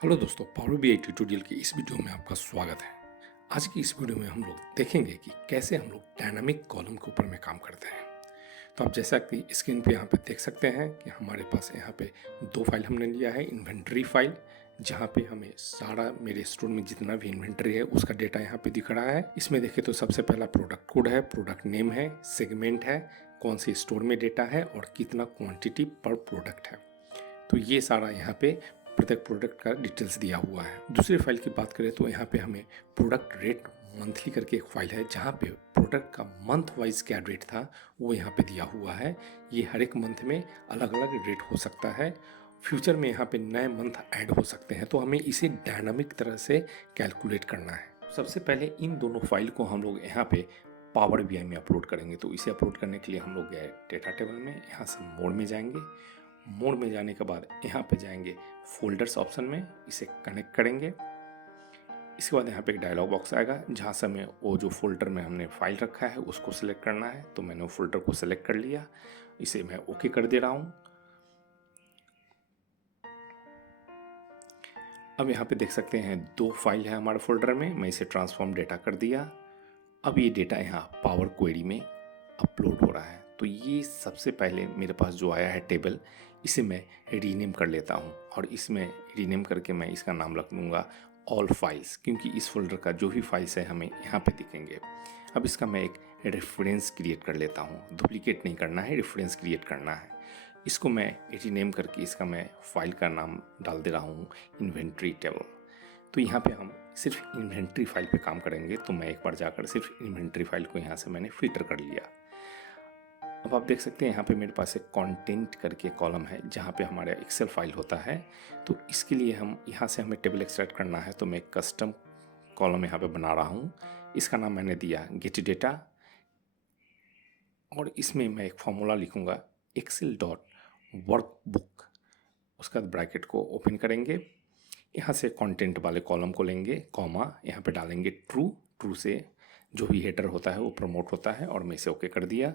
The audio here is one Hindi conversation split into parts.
हेलो दोस्तों, पावर बीआई ट्यूटोरियल की इस वीडियो में आपका स्वागत है। आज की इस वीडियो में हम लोग देखेंगे कि कैसे हम लोग डायनामिक कॉलम के ऊपर में काम करते हैं। तो आप जैसा कि स्क्रीन पे यहाँ पे देख सकते हैं कि हमारे पास यहाँ पे दो फाइल हमने लिया है। इन्वेंट्री फाइल, जहाँ पे हमें सारा मेरे स्टोर में जितना भी इन्वेंट्री है उसका डेटा यहाँ पे दिख रहा है। इसमें देखें तो सबसे पहला प्रोडक्ट कोड है, प्रोडक्ट नेम है, सेगमेंट है, कौन से स्टोर में डेटा है और कितना क्वांटिटी पर प्रोडक्ट है। तो ये सारा यहाँ पे प्रत्येक प्रोडक्ट का डिटेल्स दिया हुआ है। दूसरी फाइल की बात करें तो यहाँ पे हमें प्रोडक्ट रेट मंथली करके एक फाइल है, जहाँ पे प्रोडक्ट का मंथ वाइज क्या रेट था वो यहाँ पे दिया हुआ है। ये हर एक मंथ में अलग अलग रेट हो सकता है। फ्यूचर में यहाँ पे नए मंथ ऐड हो सकते हैं, तो हमें इसे डायनामिक तरह से कैलकुलेट करना है। सबसे पहले इन दोनों फाइल को हम लोग यहाँ पे पावर बीआई में अपलोड करेंगे। तो इसे अपलोड करने के लिए हम लोग गए डेटा टेबल में, यहाँ से मोड में जाएंगे। मोड में जाने के बाद यहाँ पे जाएंगे फोल्डर्स ऑप्शन में, इसे कनेक्ट करेंगे। इसके बाद यहाँ पे एक डायलॉग बॉक्स आएगा, जहाँ से हमें वो जो फोल्डर में हमने फाइल रखा है उसको सिलेक्ट करना है। तो मैंने वो फोल्डर को सिलेक्ट कर लिया, इसे मैं ओके कर दे रहा हूँ। अब यहाँ पे देख सकते हैं दो फाइल है हमारे फोल्डर में, मैं इसे ट्रांसफॉर्म डेटा कर दिया। अब ये डेटा यहाँ पावर क्वेरी में अपलोड हो रहा है। तो ये सबसे पहले मेरे पास जो आया है टेबल, इसे मैं रीनेम कर लेता हूँ और इसमें रीनेम करके मैं इसका नाम रख दूँगा ऑल फाइल्स, क्योंकि इस फोल्डर का जो भी फाइल्स है हमें यहाँ पे दिखेंगे। अब इसका मैं एक रेफरेंस क्रिएट कर लेता हूँ, डुप्लीकेट नहीं करना है, रेफरेंस क्रिएट करना है। इसको मैं रीनेम करके इसका मैं फाइल का नाम डाल दे रहा हूँ इन्वेंट्री टेबल। तो यहाँ पे हम सिर्फ इन्वेंट्री फाइल पे काम करेंगे। तो मैं एक बार जाकर सिर्फ इन्वेंट्री फाइल को यहाँ से मैंने फिल्टर कर लिया। अब आप देख सकते हैं यहाँ पे मेरे पास एक कंटेंट करके कॉलम है, जहाँ पे हमारा एक्सेल फाइल होता है। तो इसके लिए हम यहाँ से हमें टेबल एक्सट्रैक्ट करना है। तो मैं एक कस्टम कॉलम यहाँ पे बना रहा हूँ। इसका नाम मैंने दिया गेट डेटा, और इसमें मैं एक फॉर्मूला लिखूँगा एक्सेल डॉट वर्कबुक। उसका ब्रैकेट को ओपन करेंगे, यहाँ से कंटेंट वाले कॉलम को लेंगे, कॉमा यहाँ पे डालेंगे ट्रू। ट्रू से जो भी हेडर होता है वो प्रमोट होता है, और मैं इसे ओके कर दिया।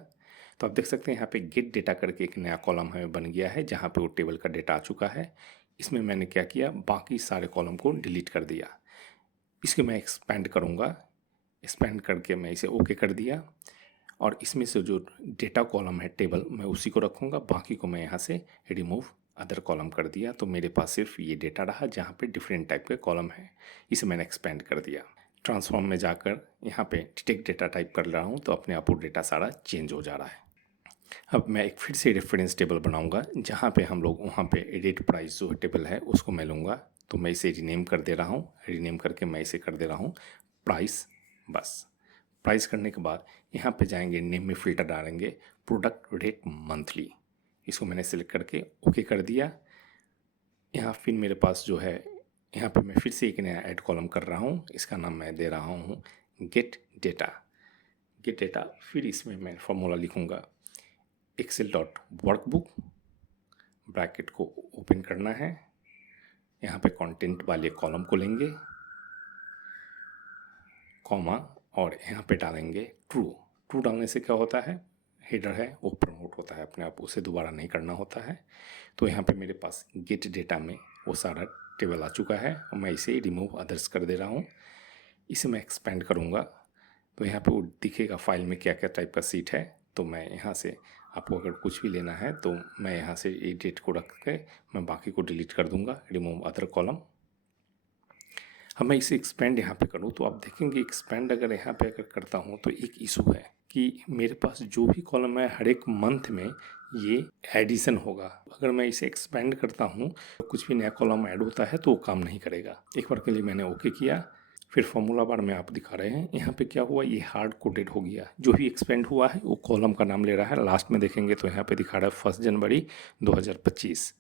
तो आप देख सकते हैं यहाँ पे गेट डेटा करके एक नया कॉलम हमें बन गया है, जहाँ पे वो टेबल का डेटा आ चुका है। इसमें मैंने क्या किया, बाकी सारे कॉलम को डिलीट कर दिया। इसको मैं एक्सपेंड करूँगा, एक्सपेंड करके मैं इसे ओके कर दिया। और इसमें से जो डेटा कॉलम है टेबल, मैं उसी को रखूँगा, बाकी को मैं यहाँ से रिमूव अदर कॉलम कर दिया। तो मेरे पास सिर्फ ये डेटा रहा, जहाँ पे डिफरेंट टाइप के कॉलम है। इसे मैंने एक्सपेंड कर दिया। ट्रांसफॉर्म में जाकर यहाँ पे डिटेक्ट डेटा टाइप कर रहा हूँ, तो अपने आप वो डेटा सारा चेंज हो जा रहा है। अब मैं एक फिर से रेफरेंस टेबल बनाऊंगा, जहाँ पे हम लोग वहाँ पे रेट प्राइस जो टेबल है उसको मैं लूँगा। तो मैं इसे रीनेम कर दे रहा हूँ, रीनेम करके मैं इसे कर दे रहा हूँ प्राइस। बस प्राइस करने के बाद यहाँ पे जाएंगे, नेम में फ़िल्टर डालेंगे प्रोडक्ट रेट मंथली। इसको मैंने सेलेक्ट करके ओके कर दिया। यहाँ फिर मेरे पास जो है, यहाँ पे मैं फिर से एक नया ऐड कॉलम कर रहा हूँ। इसका नाम मैं दे रहा हूँ गेट डेटा। गेट डेटा, फिर इसमें मैं फॉर्मूला लिखूँगा एक्सेल डॉट वर्कबुक। ब्रैकेट को ओपन करना है, यहाँ पे कंटेंट वाले कॉलम को लेंगे, कॉमा, और यहाँ पे डालेंगे ट्रू। ट्रू डालने से क्या होता है, हेडर है वो प्रमोट होता है अपने आप, उसे दोबारा नहीं करना होता है। तो यहाँ पे मेरे पास गेट डेटा में वो सारा टेबल आ चुका है, और मैं इसे रिमूव अदर्स कर दे रहा हूँ। इसे मैं एक्सपेंड करूँगा, तो यहाँ पे वो दिखेगा फाइल में क्या क्या टाइप का सीट है। तो मैं यहाँ से, आपको अगर कुछ भी लेना है तो मैं यहाँ से ये डेट को रख के मैं बाकी को डिलीट कर दूँगा, रिमूव अदर कॉलम। अब मैं इसे एक्सपेंड यहाँ पे करूँ, तो आप देखेंगे एक्सपेंड अगर यहाँ पे अगर करता हूँ तो एक इशू है कि मेरे पास जो भी कॉलम है हर एक मंथ में ये एडिशन होगा। अगर मैं इसे एक्सपेंड करता हूँ तो कुछ भी नया कॉलम ऐड होता है तो वो काम नहीं करेगा। एक बार के लिए मैंने ओके किया, फिर फॉर्मूला बार में आप दिखा रहे हैं, यहाँ पे क्या हुआ, ये हार्ड कोडेड हो गया। जो भी एक्सपेंड हुआ है वो कॉलम का नाम ले रहा है। लास्ट में देखेंगे तो यहाँ पे दिखा रहा है 1 जनवरी 2025।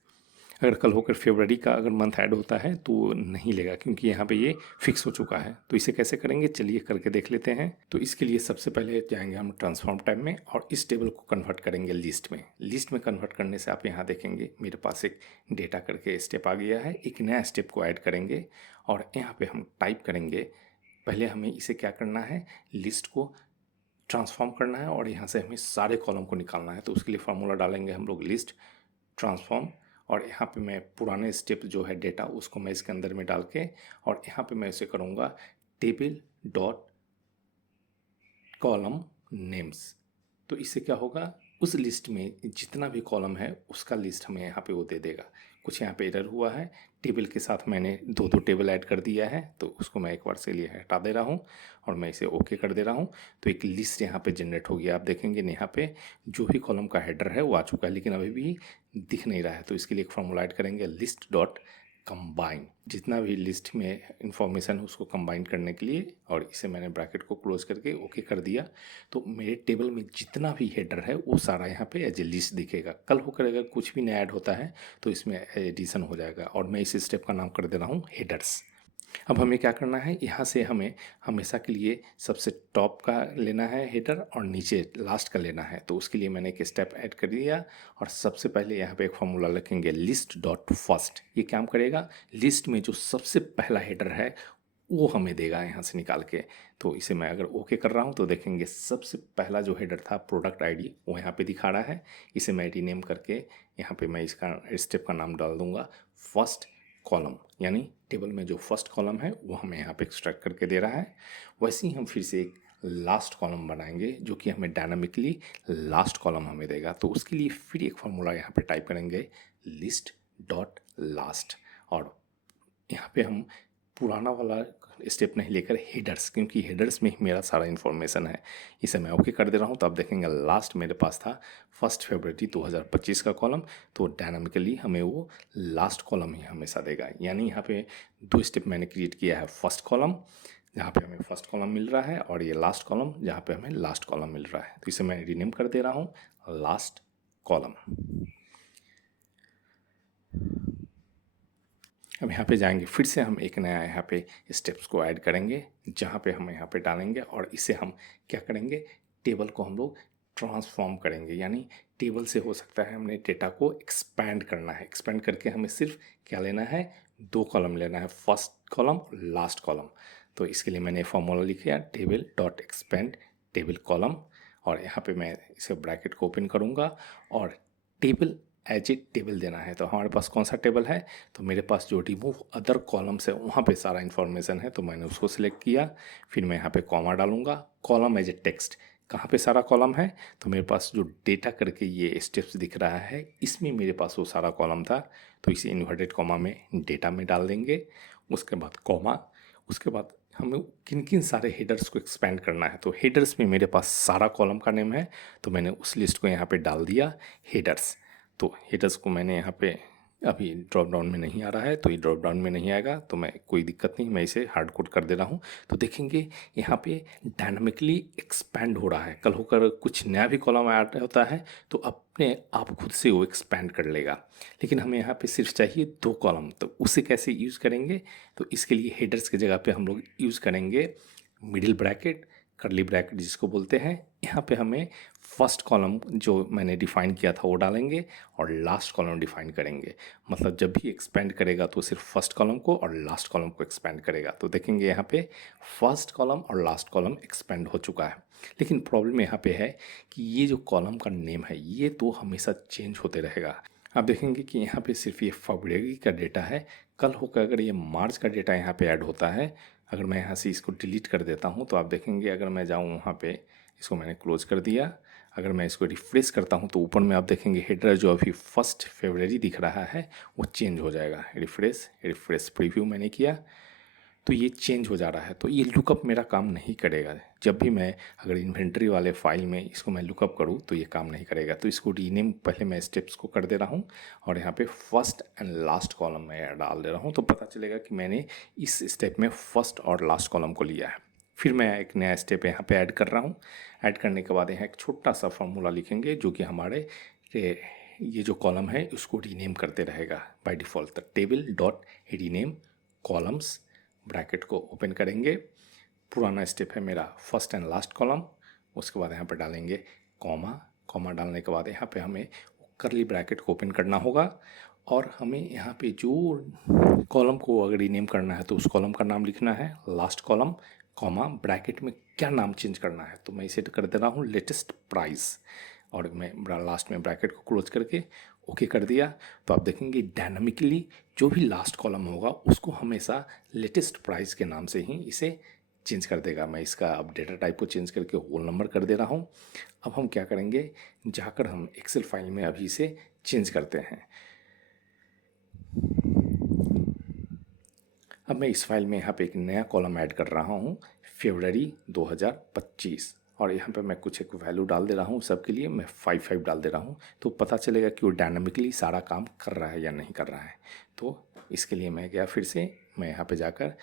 अगर कल होकर फरवरी का अगर मंथ ऐड होता है तो नहीं लेगा, क्योंकि यहाँ पे ये फिक्स हो चुका है। तो इसे कैसे करेंगे, चलिए करके देख लेते हैं। तो इसके लिए सबसे पहले जाएंगे हम ट्रांसफॉर्म टैब में, और इस टेबल को कन्वर्ट करेंगे लिस्ट में। लिस्ट में कन्वर्ट करने से आप यहाँ देखेंगे मेरे पास एक डेटा करके स्टेप आ गया है। एक नया स्टेप को ऐड करेंगे, और यहाँ पे हम टाइप करेंगे, पहले हमें इसे क्या करना है, लिस्ट को ट्रांसफॉर्म करना है, और यहाँ से हमें सारे कॉलम को निकालना है। तो उसके लिए फार्मूला डालेंगे हम लोग लिस्ट ट्रांसफॉर्म, और यहाँ पे मैं पुराने स्टेप जो है डेटा उसको मैं इसके अंदर में डाल के और यहाँ पे मैं इसे करूँगा टेबल डॉट कॉलम नेम्स। तो इससे क्या होगा, उस लिस्ट में जितना भी कॉलम है उसका लिस्ट हमें यहाँ पे वो दे देगा। कुछ यहाँ पे एरर हुआ है, टेबल के साथ मैंने दो दो टेबल ऐड कर दिया है, तो उसको मैं एक बार से लिए हटा दे रहा हूँ और मैं इसे ओके कर दे रहा हूँ। तो एक लिस्ट यहाँ पे जनरेट हो गया। आप देखेंगे यहाँ पे जो भी कॉलम का हेडर है वो आ चुका है, लेकिन अभी भी दिख नहीं रहा है। तो इसके लिए एक फॉर्मूला ऐड करेंगे, लिस्ट डॉट कंबाइन, जितना भी लिस्ट में इंफॉर्मेशन है उसको कंबाइन करने के लिए, और इसे मैंने ब्रैकेट को क्लोज करके ओके कर दिया। तो मेरे टेबल में जितना भी हेडर है वो सारा यहाँ पे एज ए लिस्ट दिखेगा। कल होकर अगर कुछ भी नया ऐड होता है तो इसमें एडिशन हो जाएगा, और मैं इस स्टेप का नाम कर दे रहा हूँ हेडर्स। अब हमें क्या करना है, यहाँ से हमें हमेशा के लिए सबसे टॉप का लेना है हेडर और नीचे लास्ट का लेना है। तो उसके लिए मैंने एक स्टेप ऐड कर दिया और सबसे पहले यहाँ पे एक फॉर्मूला लिखेंगे, लिस्ट डॉट फर्स्ट। ये काम करेगा, लिस्ट में जो सबसे पहला हेडर है वो हमें देगा यहाँ से निकाल के। तो इसे मैं अगर ओके कर रहा हूँ तो देखेंगे सबसे पहला जो हेडर था प्रोडक्ट आईडी वो यहाँ पे दिखा रहा है। इसे मैं रीनेम करके यहाँ पे मैं इसका स्टेप का नाम डाल दूँगा फर्स्ट कॉलम, यानी टेबल में जो फर्स्ट कॉलम है वो हमें यहाँ पे एक्सट्रैक्ट करके दे रहा है। वैसे ही हम फिर से एक लास्ट कॉलम बनाएंगे जो कि हमें डायनामिकली लास्ट कॉलम हमें देगा। तो उसके लिए फिर एक फार्मूला यहाँ पे टाइप करेंगे, लिस्ट डॉट लास्ट, और यहाँ पे हम पुराना वाला स्टेप नहीं लेकर हेडर्स, क्योंकि हेडर्स में ही मेरा सारा इन्फॉर्मेशन है। इसे मैं ओके कर दे रहा हूँ। तो आप देखेंगे लास्ट मेरे पास था 1 फरवरी 2025 का कॉलम, तो डायनामिकली हमें वो लास्ट कॉलम ही हमेशा देगा। यानी यहाँ पे दो स्टेप मैंने क्रिएट किया है, फर्स्ट कॉलम जहाँ पे हमें फर्स्ट कॉलम मिल रहा है और ये लास्ट कॉलम जहाँ पे हमें लास्ट कॉलम मिल रहा है। तो इसे मैं रीनेम कर दे रहा हूँ लास्ट कॉलम। अब यहाँ पे जाएंगे, फिर से हम एक नया यहाँ पे स्टेप्स को ऐड करेंगे जहाँ पे हम यहाँ पे डालेंगे, और इसे हम क्या करेंगे, टेबल को हम लोग ट्रांसफॉर्म करेंगे। यानी टेबल से हो सकता है हमने डेटा को एक्सपैंड करना है, एक्सपैंड करके हमें सिर्फ क्या लेना है, दो कॉलम लेना है, फर्स्ट कॉलम और लास्ट कॉलम। तो इसके लिए मैंने फॉर्मूला लिखा, table dot expand table column, और यहाँ पे मैं इसे ब्रैकेट को ओपन करूँगा और टेबल एज ए टेबल देना है। तो हमारे पास कौन सा टेबल है, तो मेरे पास जो रिमूव अदर कॉलम्स है वहाँ पे सारा इन्फॉर्मेशन है, तो मैंने उसको सिलेक्ट किया। फिर मैं यहाँ पे कॉमा डालूंगा, कॉलम एज ए टेक्स्ट। कहाँ पे सारा कॉलम है, तो मेरे पास जो डेटा करके ये स्टेप्स दिख रहा है इसमें मेरे पास वो सारा कॉलम था। तो इसे इन्वर्टेड कॉमा में डेटा में डाल देंगे, उसके बाद कॉमा, उसके बाद हमें किन किन सारे हेडर्स को एक्सपेंड करना है। तो हेडर्स में मेरे पास सारा कॉलम का नेम है, तो मैंने उस लिस्ट को यहाँ पे डाल दिया हेडर्स। तो हेडर्स को मैंने यहाँ पे अभी ड्रॉप डाउन में नहीं आ रहा है, तो ये ड्रॉप डाउन में नहीं आएगा, तो मैं कोई दिक्कत नहीं, मैं इसे हार्ड कोड कर दे रहा हूँ। तो देखेंगे यहाँ पे डायनामिकली एक्सपैंड हो रहा है। कल होकर कुछ नया भी कॉलम ऐड होता है तो अपने आप खुद से वो एक्सपैंड कर लेगा, लेकिन हमें यहाँ पे सिर्फ चाहिए दो कॉलम। तो उसे कैसे यूज़ करेंगे, तो इसके लिए हेडर्स की जगह पे हम लोग यूज़ करेंगे मिडिल ब्रैकेट, करली ब्रैकेट जिसको बोलते हैं। यहाँ पे हमें फर्स्ट कॉलम जो मैंने डिफ़ाइन किया था वो डालेंगे और लास्ट कॉलम डिफ़ाइन करेंगे। मतलब जब भी एक्सपेंड करेगा तो सिर्फ फर्स्ट कॉलम को और लास्ट कॉलम को एक्सपेंड करेगा। तो देखेंगे यहाँ पे फर्स्ट कॉलम और लास्ट कॉलम एक्सपेंड हो चुका है, लेकिन प्रॉब्लम यहाँ पे है कि ये जो कॉलम का नेम है ये तो हमेशा चेंज होते रहेगा। आप देखेंगे कि यहाँ पे सिर्फ ये फरवरी का डेटा है, कल होकर अगर ये मार्च का डेटा यहाँ पे ऐड होता है, अगर मैं यहाँ से इसको डिलीट कर देता हूँ तो आप देखेंगे अगर मैं जाऊँ वहाँ पे, इसको मैंने क्लोज कर दिया, अगर मैं इसको रिफ्रेश करता हूँ तो ऊपर में आप देखेंगे हेडर जो अभी 1 फरवरी दिख रहा है वो चेंज हो जाएगा। रिफ्रेश प्रीव्यू मैंने किया तो ये चेंज हो जा रहा है। तो ये लुकअप मेरा काम नहीं करेगा। जब भी मैं अगर इन्वेंट्री वाले फाइल में इसको मैं लुकअप करूँ तो ये काम नहीं करेगा। तो इसको रीनेम पहले मैं स्टेप्स को कर दे रहा हूँ और यहाँ पे फर्स्ट एंड लास्ट कॉलम में डाल दे रहा हूँ, तो पता चलेगा कि मैंने इस स्टेप में फर्स्ट और लास्ट कॉलम को लिया है। फिर मैं एक नया स्टेप यहाँ पे ऐड कर रहा हूँ। ऐड करने के बाद यहाँ एक छोटा सा फॉर्मूला लिखेंगे जो कि हमारे ये जो कॉलम है उसको रीनेम करते रहेगा बाय डिफ़ॉल्ट। तो table dot rename columns, bracket को ओपन करेंगे। पुराना स्टेप है मेरा फर्स्ट एंड लास्ट कॉलम, उसके बाद यहाँ पर डालेंगे कॉमा। कॉमा डालने के बाद यहाँ पे हमें करली ब्रैकेट को ओपन करना होगा और हमें यहाँ पे जो कॉलम को अगर रीनेम करना है तो उस कॉलम का नाम लिखना है लास्ट कॉलम, कॉमा ब्रैकेट में क्या नाम चेंज करना है। तो मैं इसे कर दे रहा हूँ लेटेस्ट प्राइस और मैं लास्ट में ब्रैकेट को क्लोज करके ओके कर दिया तो आप देखेंगे डायनामिकली जो भी लास्ट कॉलम होगा उसको हमेशा लेटेस्ट प्राइस के नाम से ही इसे चेंज कर देगा। मैं इसका अब डेटा टाइप को चेंज करके होल नंबर कर दे रहा हूँ। अब हम क्या करेंगे, जाकर हम एक्सेल फाइल में अभी इसे चेंज करते हैं। अब मैं इस फाइल में यहाँ पे एक नया कॉलम ऐड कर रहा हूँ, फरवरी 2025, और यहाँ पे मैं कुछ एक वैल्यू डाल दे रहा हूँ। सबके लिए मैं 55 डाल दे रहा हूँ, तो पता चलेगा कि वो डायनामिकली सारा काम कर रहा है या नहीं कर रहा है। तो इसके लिए मैं गया, फिर से मैं यहाँ पे जाकर,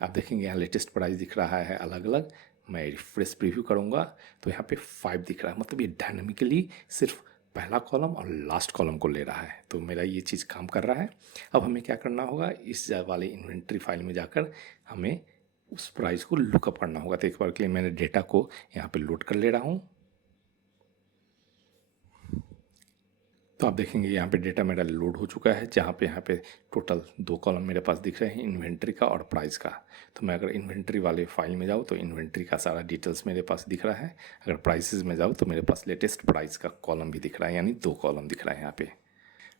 आप देखेंगे यहाँ लेटेस्ट प्राइस दिख रहा है अलग अलग। मैं रिफ्रेश प्रीव्यू करूँगा तो यहाँ पे 5 दिख रहा है, मतलब ये डायनामिकली सिर्फ पहला कॉलम और लास्ट कॉलम को ले रहा है। तो मेरा ये चीज़ काम कर रहा है। अब हमें क्या करना होगा, इस वाले इन्वेंट्री फाइल में जाकर हमें उस प्राइस को लुकअप करना होगा। तो एक बार के लिए मैंने डेटा को यहाँ पे लोड कर ले रहा हूँ। तो आप देखेंगे यहाँ पे डेटा मेरा लोड हो चुका है, जहाँ पे यहाँ पे टोटल 2 कॉलम मेरे पास दिख रहे हैं, इन्वेंट्री का और प्राइस का। तो मैं अगर इन्वेंट्री वाले फाइल में जाऊँ तो इन्वेंट्री का सारा डिटेल्स मेरे पास दिख रहा है। अगर प्राइसेस में जाऊँ तो मेरे पास लेटेस्ट प्राइस का कॉलम भी दिख रहा है, यानी 2 कॉलम दिख रहा है यहाँ पे।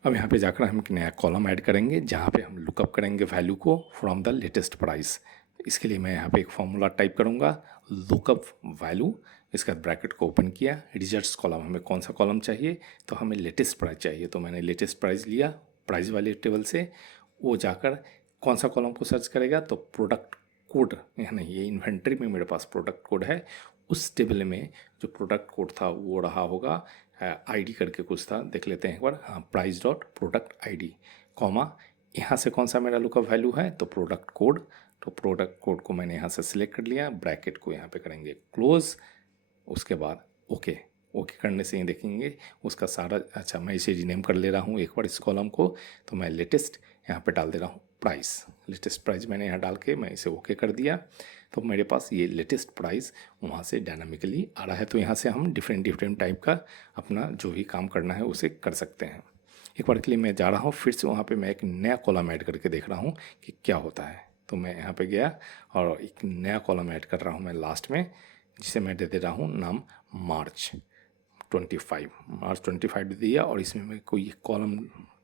अब यहाँ पे जाकर हम एक नया कॉलम ऐड करेंगे जहाँ पे हम लुकअप करेंगे वैल्यू को फ्रॉम द लेटेस्ट प्राइस। इसके लिए मैं यहाँ पे एक फॉर्मूला टाइप करूँगा, लुकअप वैल्यू, इसका ब्रैकेट को ओपन किया, रिजल्ट्स कॉलम, हमें कौन सा कॉलम चाहिए, तो हमें लेटेस्ट प्राइस चाहिए। तो मैंने लेटेस्ट प्राइस लिया प्राइस वाले टेबल से। वो जाकर कौन सा कॉलम को सर्च करेगा, तो प्रोडक्ट कोड, यानी ये इन्वेंट्री में मेरे पास प्रोडक्ट कोड है, उस टेबल में जो प्रोडक्ट कोड था वो रहा होगा आईडी करके कुछ था, देख लेते हैं एक बार। हाँ, price dot product ID, comma, यहाँ से कौन सा मेरा लुकअप वैल्यू है, तो प्रोडक्ट कोड। तो प्रोडक्ट कोड को मैंने यहाँ से सिलेक्ट कर लिया, ब्रैकेट को यहाँ पे करेंगे क्लोज, उसके बाद ओके। ओके करने से ही देखेंगे उसका सारा, अच्छा मैं इसे रीनेम कर ले रहा हूँ एक बार इस कॉलम को। तो मैं लेटेस्ट यहाँ पे डाल दे रहा हूँ प्राइस, लेटेस्ट प्राइस मैंने यहाँ डाल के मैं इसे ओके कर दिया। तो मेरे पास ये लेटेस्ट प्राइस वहाँ से डायनामिकली आ रहा है। तो यहाँ से हम डिफरेंट टाइप का अपना जो भी काम करना है उसे कर सकते हैं। एक बार के लिए मैं जा रहा हूँ, फिर से वहाँ पे मैं एक नया कॉलम ऐड करके देख रहा हूँ कि क्या होता है। तो मैं यहाँ पे गया और एक नया कॉलम ऐड कर रहा हूँ मैं लास्ट में, जिसे मैं दे रहा हूँ नाम मार्च 25 दे दिया। और इसमें मैं कोई कॉलम,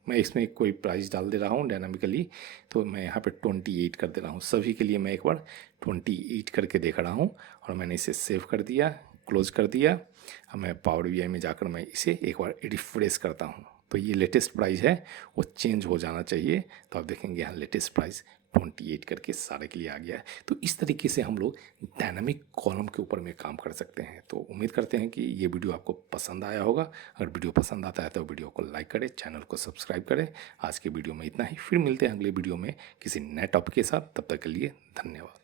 मैं इसमें कोई प्राइस डाल दे रहा हूँ डायनामिकली। तो मैं यहाँ पे 28 कर दे रहा हूँ। सभी के लिए मैं एक बार 28 करके देख रहा हूँ और मैंने इसे सेव कर दिया, क्लोज कर दिया। अब मैं पावर BI में जाकर मैं इसे एक बार रिफ्रेश करता हूँ। तो ये लेटेस्ट प्राइस है, वो चेंज हो जाना चाहिए। तो आप देखेंगे यहाँ लेटेस्ट प्राइस 28 करके सारे के लिए आ गया है। तो इस तरीके से हम लोग डायनामिक कॉलम के ऊपर में काम कर सकते हैं। तो उम्मीद करते हैं कि ये वीडियो आपको पसंद आया होगा। अगर वीडियो पसंद आता है तो वीडियो को लाइक करें, चैनल को सब्सक्राइब करें। आज के वीडियो में इतना ही, फिर मिलते हैं अगले वीडियो में किसी नए टॉपिक के साथ। तब तक के लिए धन्यवाद।